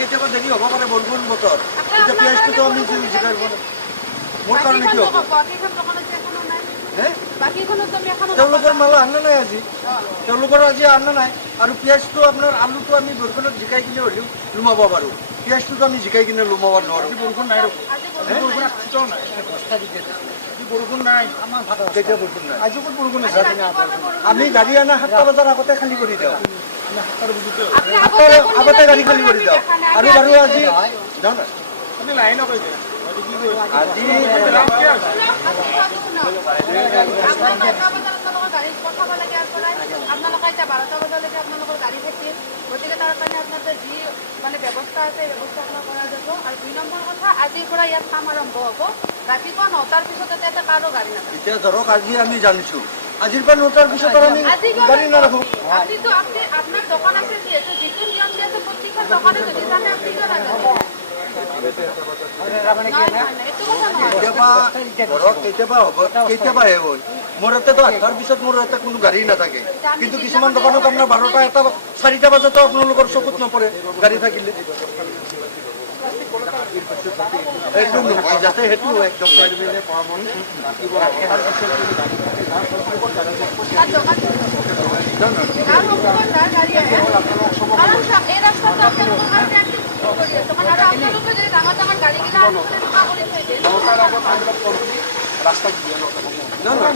কেতিয়াবা দেৰি হ'ব পাৰে বৰষুণ বতৰ এতিয়া পিঁয়াজটোতো আমি জিকাই মোৰ কাৰণে কি হ'ব তেওঁলোকৰ মাল আনা নাই আজি তেওঁলোকৰ আজি আনা নাই আৰু পিঁয়াজটো আপোনাৰ আলুটো আমি বৰষুণত জিকাই কিনে হ'লেও লোমাব পাৰোঁ পিঁয়াজটোতো আমি জিকাই কিনে লোমাব নোৱাৰোঁ বৰষুণ নাই বৰষুণ নাই আমাৰ কেতিয়া বৰষুণ নাই আজি ক'ত বৰষুণ আছে আমি গাড়ী আনা 7টা বজাৰ আগতে খালী কৰি দিওঁ আগতে গাড়ী খালী কৰি দিওঁ আৰু বাৰু আজি যাওঁ না আপুনি লাহে নকয় আজি আপোনালোকে এতিয়া 12টা বজালৈকে আপোনালোকৰ গাড়ী থাকিল গতিকে তাৰ কাৰণে আপোনালোকে যি মানে ব্যৱস্থা আছে এই ব্যৱস্থা আপোনাৰ কৰা যাব আৰু 2 নম্বৰ কথা আজিৰ পৰা ইয়াত কাম আৰম্ভ হ'ব ৰাতিপুৱা 9টাৰ পিছত এটা কাৰো গাড়ী নাথাকে এতিয়া ধৰক আজি আমি জানিছোঁ আজিৰ পৰা 9টাৰ পিছত আমি গাড়ী নাৰাখোঁ আজিতো আপুনি আপোনাৰ দোকান আছে যিহেতু যিটো নিয়ম দি আছে প্ৰত্যেকখন দোকানে যদি জানে আপুনি কিয় নাজানে কেতিয়াবা হ'ব কেতিয়াবাহে হয় মোৰ ইয়াতেতো 8টাৰ পিছত মোৰ ইয়াতে কোনো গাড়ী নাথাকে কিন্তু কিছুমান দোকানত আপোনাৰ 12টা 1টা 4টা বজাতো আপোনালোকৰ চকুত নপৰে গাড়ী থাকিলে এইটো নহয় যাতে সেইটো একদম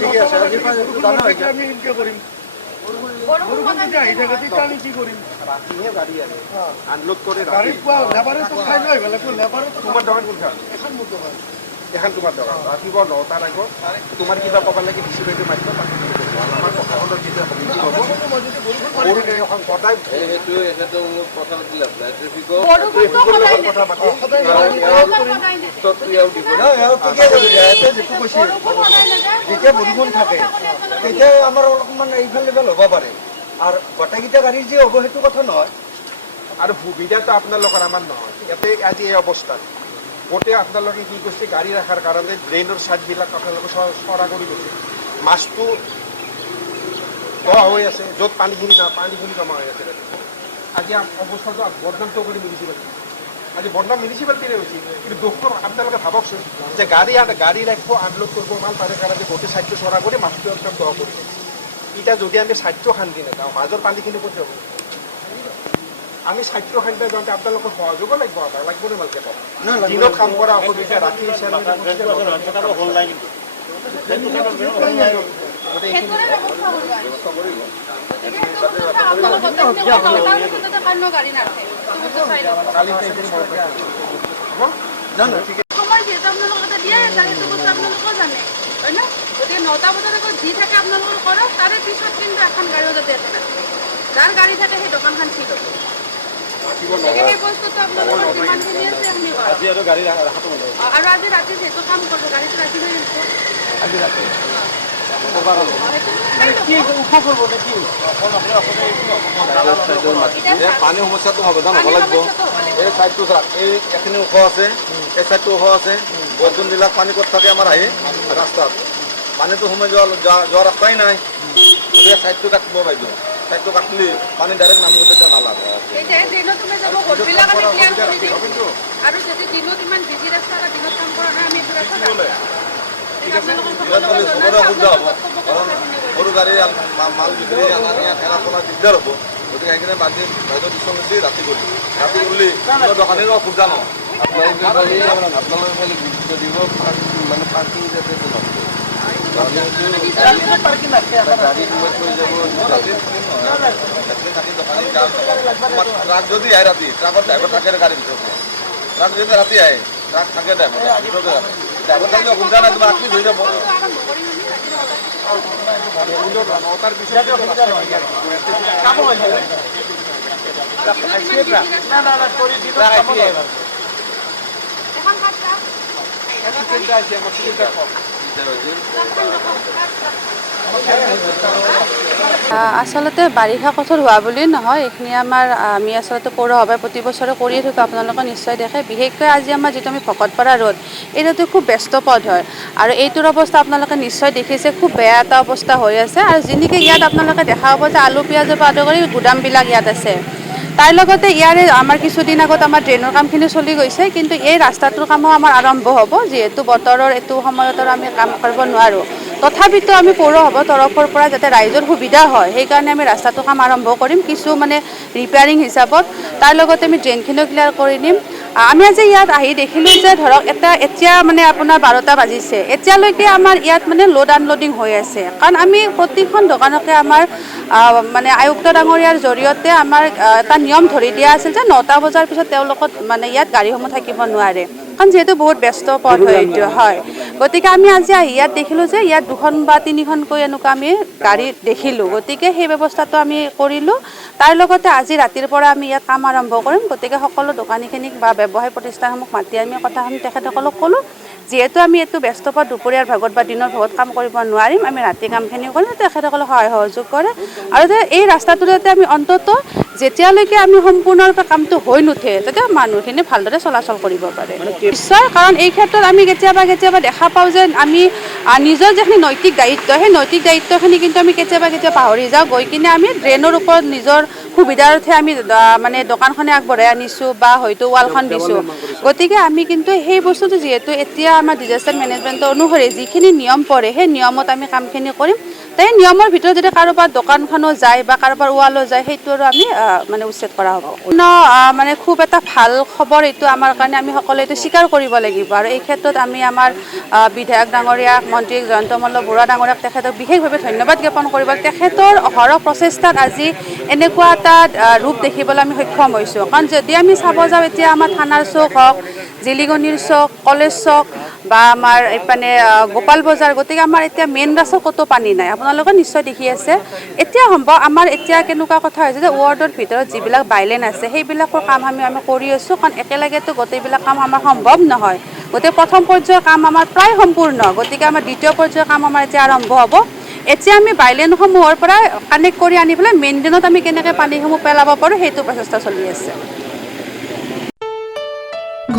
ঠিক আছে আজিৰ পৰা জানো আমি এনেকৈ কৰিম আমি কি কৰিম ৰাতিহে গাড়ী আনে আনলোড কৰি গাড়ী পোৱা লেবাৰেতো খাই লৈ আহিব লাগিব লেবাৰেতো তোমাৰ দোকান কোনখন এখন মোৰ দোকান এখন তোমাৰ দোকান ৰাতিপুৱা 9টাৰ আগত তোমাৰ কিবা ক'ব লাগে ডিচি বাইদেউ মাতিব আমাৰ প্ৰশাসনৰ কিবা কমিটি হ'ব এখন সদায় সেইটো এখেতো মোক কথা দিলে ট্ৰেফিকৰ কথা পাতি যিটো কৈছিল যেতিয়া বৰষুণ থাকে তেতিয়া আমাৰ অলপমান এইফাল লেভেল হ'ব পাৰে আৰু গোটেইকেইটা গাড়ী যে হ'ব সেইটো কথা নহয় আৰু সুবিধাটো আপোনালোকৰ আমাৰ নহয় ইয়াতে আজি এই অৱস্থাত গোটেই আপোনালোকে কি কৰিছে গাড়ী ৰখাৰ কাৰণে ড্ৰেইনৰ ছাইডবিলাক আপোনালোকে চৰা কৰি গৈছে মাছটো হৈ আছে য'ত পানীখিনি জমা হৈ আছে আজি অৱস্থাটো বদনামটো কৰি মিউনিচিপালিটি আজি বদনাম মিউনিচিপালিটিৰে হৈছে কিন্তু দুখটো আপোনালোকে ভাবকচোন যে গাড়ী ৰাখিব আনলোড কৰিব মাল তাৰে কাৰণে গোটেই ছাইডটো চৰা কৰি মাছটো একদম দহ কৰি এতিয়া যদি আমি ছাইডটো খান্দি নাযাওঁ মাজৰ পানীখিনি ক'ত যাব আমি ছাইডটো খান্দিব যাওঁতে আপোনালোকৰ সহযোগো লাগিব নে ভালকৈ কওক দিনত কাম কৰা অসুবিধা ৰাতি হয় না গতিকে 9টা বজাৰ আগত যি থাকে আপোনালোকৰ কৰক তাৰে পিছত কিন্তু এখন গাড়ীও যাতে এটা নাথাকে যাৰ গাড়ী থাকে সেই দোকানখন ঠিক হ'ব সেই বস্তুটো আপোনালোকৰ যিমানখিনি আছে আপুনি কৰক আৰু আজি ৰাতি যিহেতু কাম কৰিব গাড়ীটো ৰাতি লৈ পানীৰ সমস্যাটো সমাধান হ'ব লাগিব এই ছাইডটো চাওক এইখিনি ওখ আছে এই ছাইডটো ওখ আছে বৰষুণবিলাক পানী ক'ত থাকে আমাৰ আহি ৰাস্তাত পানীটো সোমাই যোৱা ৰাস্তাই নাই গতিকে ছাইডটো কাটিব পাৰিব ছাইডটো কাটিলে পানী ডাইৰেক্ট নামিব তেতিয়া নালাগে আৰু যদি দিনত ইমান বিজি ৰাস্তা বা দিনত কাম কৰা নাই আমি সৰু গাড়ী মাল বিক্ৰী ঠেলা চলা দিগদাৰ হ'ব গতিকে সেইখিনি বাজি বাইদেউ দিছোঁ নিদি ৰাতি কৰিম ৰাতি কৰিলে দোকানীৰো অসুবিধা নহয় আপোনালোকে খালি গুৰুত্ব দিব মানে পাৰ্কিং যাতে ট্ৰাক যদি আহে ৰাতি ট্ৰাকত ড্ৰাইভাৰ থাকে গাড়ীৰ ভিতৰত ট্ৰাক যদি ৰাতি আহে ট্ৰাক থাকে ড্ৰাইভাৰ ড্ৰাইভাৰ থাকিলে অসুবিধা নাই তোমাৰ ৰাতি হৈ যাব আচলতে বাৰিষা কঠোৰ হোৱা বুলি নহয় এইখিনি আমি আচলতে পৌৰসভাই প্ৰতি বছৰে কৰিয়ে থাকোঁ আপোনালোকে নিশ্চয় দেখে বিশেষকৈ আজি আমাৰ যিটো আমি ভকতপাৰা ৰোড এই ৰোডটো খুব ব্যস্ত পথ হয় আৰু এইটোৰ অৱস্থা আপোনালোকে নিশ্চয় দেখিছে খুব বেয়া এটা অৱস্থা হৈ আছে আৰু যেনেকৈ ইয়াত আপোনালোকে দেখা পাব যে আলু পিঁয়াজৰ পৰা আদি কৰি গুদামবিলাক ইয়াত আছে তাৰ লগতে ইয়াৰে আমাৰ কিছুদিন আগত আমাৰ ড্ৰেইনৰ কামখিনি চলি গৈছে, কিন্তু এই ৰাস্তাটোৰ কামো আমাৰ আৰম্ভ হ'ব, যিহেতু বতৰৰ এইটো সময়ত আমি কাম কৰিব নোৱাৰোঁ। তথাপিতো আমি পৌৰসভাৰ তৰফৰ পৰা যাতে ৰাইজৰ সুবিধা হয় সেইকাৰণে আমি ৰাস্তাটো কাম আৰম্ভ কৰিম কিছু মানে ৰিপেয়াৰিং হিচাপত। তাৰ লগতে আমি ড্ৰেইনখিনিও ক্লিয়াৰ কৰি দিম। আমি আজি ইয়াত আহি দেখিলোঁ যে ধৰক এতিয়া মানে আপোনাৰ 12টা বাজিছে, এতিয়ালৈকে আমাৰ ইয়াত মানে লোড আনলোডিং হৈ আছে। কাৰণ আমি প্ৰতিখন দোকানকে আমাৰ মানে আয়ুক্ত ডাঙৰীয়াৰ জৰিয়তে আমাৰ এটা নিয়ম ধৰি দিয়া আছিল যে 9টা বজাৰ পিছত তেওঁলোকত মানে ইয়াত গাড়ীসমূহ থাকিব নোৱাৰে, কাৰণ যিহেতু বহুত ব্যস্ত পথ হয় এইটো হয়। গতিকে আমি আজি আহি ইয়াত দেখিলোঁ যে ইয়াত 2খন বা 3খনকৈ এনেকুৱা আমি গাড়ী দেখিলোঁ, গতিকে সেই ব্যৱস্থাটো আমি কৰিলোঁ। তাৰ লগতে আজি ৰাতিৰ পৰা আমি ইয়াত কাম আৰম্ভ কৰিম। গতিকে সকলো দোকানীখিনিক বা ব্যৱসায় প্ৰতিষ্ঠানসমূহ মাতি আমি কথাখিনি তেখেতসকলক ক'লোঁ, যিহেতু আমি এইটো ব্যস্ত পথ দুপৰীয়াৰ ভাগত বা দিনৰ ভাগত কাম কৰিব নোৱাৰিম, আমি ৰাতি কামখিনি কৰিম, তেখেতসকলে সহায় সহযোগ কৰে। আৰু এই ৰাস্তাটোৰ যাতে আমি অন্তত যেতিয়ালৈকে আমি সম্পূৰ্ণৰূপে কামটো হৈ নুঠে তেতিয়া মানুহখিনি ভালদৰে চলাচল কৰিব পাৰে। নিশ্চয়, কাৰণ এই ক্ষেত্ৰত আমি কেতিয়াবা দেখা পাওঁ যে আমি নিজৰ যিখিনি নৈতিক দায়িত্ব সেই নৈতিক দায়িত্বখিনি কিন্তু আমি কেতিয়াবা পাহৰি যাওঁ, গৈ কিনে আমি ড্ৰেইনৰ ওপৰত নিজৰ সুবিধাৰ্থে আমি মানে দোকানখনে আগবঢ়াই আনিছোঁ বা হয়তো ৱালখন দিছোঁ। গতিকে আমি কিন্তু সেই বস্তুটো যিহেতু এতিয়া আমাৰ ডিজাষ্টাৰ মেনেজমেণ্টৰ অনুসৰি যিখিনি নিয়ম পৰে সেই নিয়মত আমি কামখিনি কৰিম। এই নিয়মৰ ভিতৰত যদি কাৰোবাৰ দোকানখনো যায় বা কাৰোবাৰ ৱালো যায় সেইটো আৰু আমি মানে উচ্ছেদ কৰা হ'ব। মানে খুব এটা ভাল খবৰ এইটো আমাৰ কাৰণে, আমি সকলোৱে এইটো স্বীকাৰ কৰিব লাগিব। আৰু এই ক্ষেত্ৰত আমি আমাৰ বিধায়ক ডাঙৰীয়াক, মন্ত্ৰী জয়ন্ত মল্ল বৰুৱা ডাঙৰীয়াক তেখেতক বিশেষভাৱে ধন্যবাদ জ্ঞাপন কৰিব। তেখেতৰ অহৰহ প্ৰচেষ্টাত আজি এনেকুৱা এটা ৰূপ দেখিবলৈ আমি সক্ষম হৈছোঁ। কাৰণ যদি আমি চাব যাওঁ এতিয়া আমাৰ থানাৰ চৌক হওক, জিলিগনিৰ চৌক, কলেজ চৌক বা আমাৰ এইপিনে গোপাল বজাৰ, গতিকে আমাৰ এতিয়া মেইন ৰাস্তাত ক'তো পানী নাই, আপোনালোকে নিশ্চয় দেখি আছে। এতিয়া সম্ভৱ আমাৰ এতিয়া কেনেকুৱা কথা হৈছে যে ৱাৰ্ডৰ ভিতৰত যিবিলাক বাইলেন আছে সেইবিলাকৰ কাম আমি কৰি আছোঁ, কাৰণ একেলগেতো গোটেইবিলাক কাম আমাৰ সম্ভৱ নহয়। গতিকে প্ৰথম পৰ্যায়ৰ কাম আমাৰ প্ৰায় সম্পূৰ্ণ, গতিকে আমাৰ দ্বিতীয় পৰ্যায়ৰ কাম আমাৰ এতিয়া আৰম্ভ হ'ব। এতিয়া আমি বাইলেনসমূহৰ পৰা কানেক্ট কৰি আনি পেলাই মেইন ড্ৰেইনত আমি কেনেকৈ পানীসমূহ পেলাব পাৰোঁ সেইটো প্ৰচেষ্টা চলি আছে।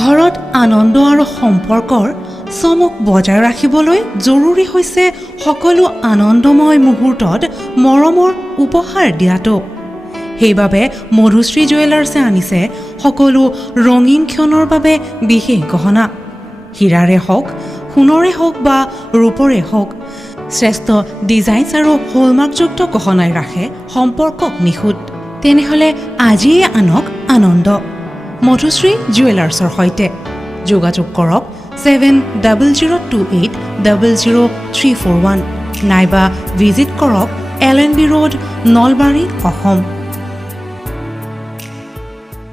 ঘৰত আনন্দ আৰু সম্পৰ্কৰ চমক বজাই ৰাখিবলৈ জৰুৰী হৈছে সকলো আনন্দময় মুহূৰ্তত মৰমৰ উপহাৰ দিয়াটো। সেইবাবে মধুশ্ৰী জুৱেলাৰ্ছে আনিছে সকলো ৰঙীন ক্ষণৰ বাবে বিশেষ গহনা। হীৰাৰে হওক, সোণৰে হওক বা ৰূপৰে হওক, শ্ৰেষ্ঠ ডিজাইনছ আৰু হলমাৰ্কযুক্ত গহনাই ৰাখে সম্পৰ্কক নিখুঁত। তেনেহ'লে আজিয়ে আনক আনন্দ মধুশ্ৰী জুৱেলাৰ্ছৰ সৈতে। যোগাযোগ কৰক 7002800341 নাইবা ভিজিট কৰক LNB ৰোড, নলবাৰী, অসম।